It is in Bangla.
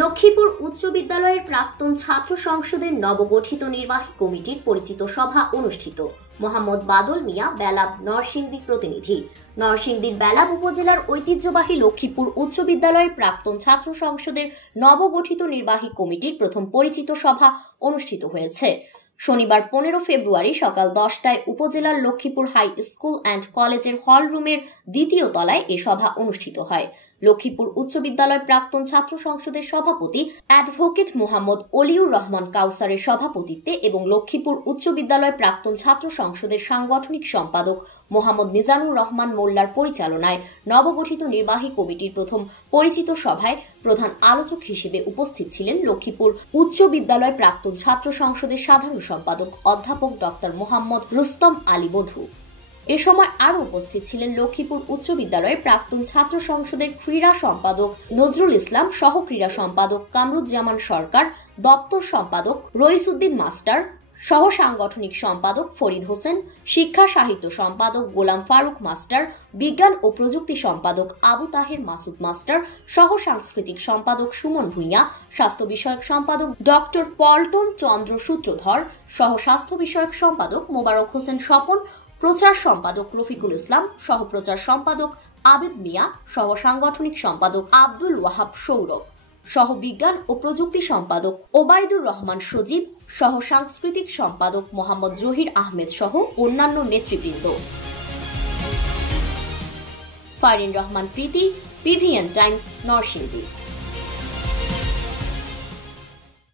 লক্ষ্মীপুর উচ্চ বিদ্যালয়ের প্রাক্তন ছাত্র সংসদের নবগঠিত নির্বাহী কমিটির পরিচিত সভা অনুষ্ঠিত। মোহাম্মদ বাদল মিয়া, বেলাব, নরসিংদী প্রতিনিধি। নরসিংদীর বেলাব উপজেলার ঐতিহ্যবাহী লক্ষ্মীপুর উচ্চ বিদ্যালয়ের প্রাক্তন ছাত্র সংসদের নবগঠিত নির্বাহী কমিটির প্রথম পরিচিত সভা অনুষ্ঠিত হয়েছে। শনিবার 15 ফেব্রুয়ারি সকাল 10টায় উপজেলার লক্ষ্মীপুর হাই স্কুল অ্যান্ড কলেজের হল রুমের দ্বিতীয় তলায় এ সভা অনুষ্ঠিত হয়। লক্ষ্মীপুর উচ্চ বিদ্যালয় প্রাক্তন ছাত্র সংসদের সভাপতি অ্যাডভোকেট মোহাম্মদ অলিউর রহমান কাউসারের সভাপতিত্বে এবং লক্ষ্মীপুর উচ্চ বিদ্যালয় প্রাক্তন ছাত্র সংসদের সাংগঠনিক সম্পাদক মোহাম্মদ মিজানুর রহমান মোল্লার পরিচালনায় নবগঠিত নির্বাহী কমিটির প্রথম পরিচিত সভায় প্রধান আলোচক হিসেবে উপস্থিত ছিলেন লক্ষ্মীপুর উচ্চ বিদ্যালয় প্রাক্তন ছাত্র সংসদের সাধারণ সম্পাদক অধ্যাপক ডক্টর মোহাম্মদ রুস্তম আলী মধু। এ সময় আরও উপস্থিত ছিলেন লক্ষ্মীপুর উচ্চ বিদ্যালয়ের প্রাক্তন ছাত্র সংসদের ক্রীড়া সম্পাদক নজরুল ইসলাম, সহ ক্রীড়া সম্পাদক কামরুজ্জামান সরকার, দপ্তর সম্পাদক রইসউদ্দিন মাস্টার, সহ সাংগঠনিক সম্পাদক ফরিদ হোসেন, শিক্ষা সাহিত্য সম্পাদক গোলাম ফারুক মাস্টার, বিজ্ঞান ও প্রযুক্তি সম্পাদক আবু তাহের মাসুদ মাস্টার, সহ সাংস্কৃতিক সম্পাদক সুমন ভূঁইয়া, স্বাস্থ্য বিষয়ক সম্পাদক ডক্টর পল্টন চন্দ্র সূত্রধর, সহ স্বাস্থ্য বিষয়ক সম্পাদক মোবারক হোসেন স্বপন, প্রচার সম্পাদক রফিকুল ইসলাম, সহ প্রচার সম্পাদক আবিদ মিয়া, সহ সাংগঠনিক সম্পাদক আব্দুল ওয়াহাব সৌরভ, সহ বিজ্ঞান ও প্রযুক্তি সম্পাদক ওবায়দুর রহমান সজীব, সহ সাংস্কৃতিক সম্পাদক মোহাম্মদ জহির আহমেদ সহ অন্যান্য নেতৃবৃন্দ। ফারিন রহমান প্রীতি, পিভিএন টাইমস, নরসিংদী।